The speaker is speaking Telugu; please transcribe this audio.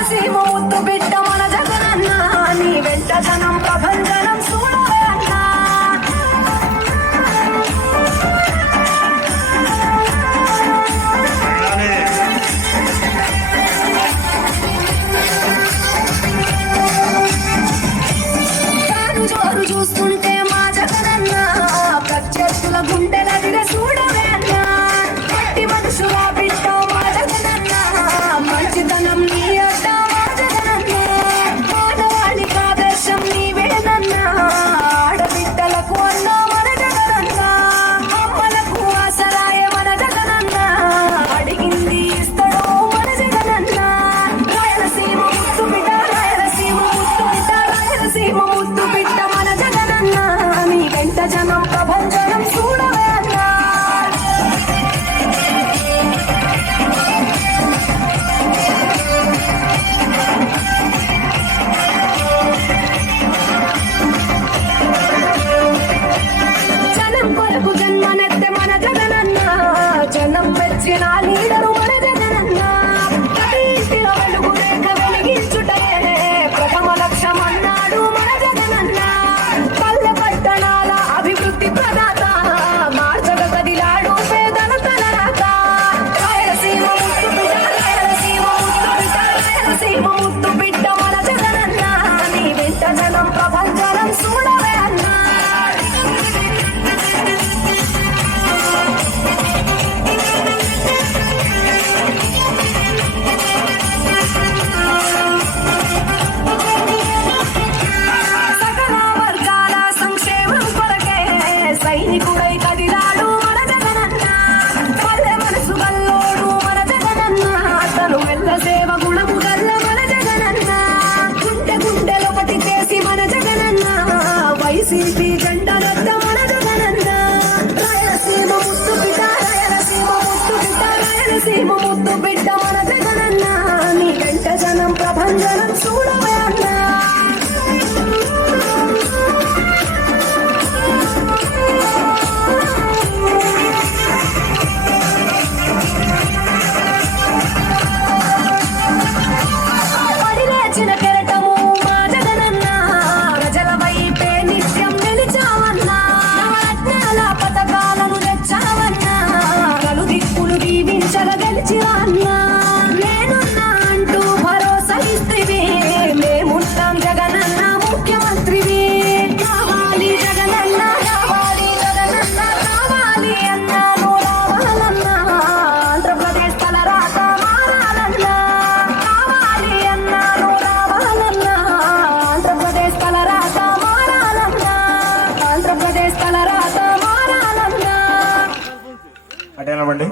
రాయలసీమ ముద్దు బిడ్డ మన జగనన్న నీ వెంట జనం ప్రభంజనం చూడవే అన్నా జోరు చూస్తుంటే మా జగనన్న ప్రత్యర్థుల గుండెల విడ చూడవే అన్నా గట్టి మనుషుల బిడ్డ మా జగనన్న మంచితనం నీ అడ్డ మా జగనన్న మానవాళికి ఆదర్శం నీవేనన్న ఆడబిడ్డలకు అన్న మన జగనన్న అమ్మలకు ఆసరాయ మన జగనన్న అడిగింది ఇస్తాడు మన జగనన్న రాయలసీమ ముద్దు బిడ్డ రాయలసీమ ముద్దు బిడ్డ రాయలసీమ ముద్దు బిడ్డ మన జగనన్న నీ వెంట జనం ప్రభంజనం చూడవే అన్నా జనం కొరకు జన్మనెత్తే మన జగనన్న జనం మెచ్చిన లీడరు మన జగనన్న ప్రతి ఇంటిలో వెలుగు రేఖ వెలిగించుటే ప్రథమ లక్ష్యం అన్నాడు మన జగనన్న పల్లె పట్టణాల అభివృద్ధి ప్రదాత మార్చగ కదిలాడు పేదల తలరాత రాయలసీమ ముద్దు బిడ్డ రాయలసీమ ముద్దు బిడ్డ రాయలసీమ ముద్దు బిడ్డ మన జగనన్న నీ వెంట జనం ప్రభంజనం చూడవే అన్నా సకల వర్గాల సంక్షేమం కొరకే సైనికుడై కదిలాడు మన జగనన్న పల్లె మనసు గల్లోడు మన జగనన్న అతను వెళ్ళ సేవ గుణము గల్ల మన జగనన్న గుండె గుండెలొకటి చేసి మన జగనన్న వైసీపీ జెండనొద్ద మన జగనన్న రాయలసీమ ముద్దు బిడ్డ రాయలసీమ ముద్దు బిడ్డ రాయలసీమ ముద్దు బిడ్డ మన జగనన్న నీ వెంట జనం ప్రభంజనం చూడవే అన్నా పడిలేచిన కెరటము మా జగనన్న ప్రజల వైపే నిత్యం నిలిచావన్నా నవరత్నాల పథకాలను తెచ్చావన్నా కలు దిక్కులు దీవించగ గెలిచిరా అన్నా నేనున్నా అంటూ భరోసా ఇస్తివి మేముంటాం జగనన్న ముఖ్యమంత్రివి కావాలి జగనన్న కావాలి జగనన్న కావాలి అన్నా నువ్వు రావాలన్నా ఆంధ్రప్రదేశ్ తలరాత మారాలన్నా కావాలి అన్నా నువ్వు రావాలన్నా ఆంధ్రప్రదేశ్ తలరాత మారాలన్నా ఆంధ్రప్రదేశ్ తలరాత మారాలన్నా అటేనవ్వండి.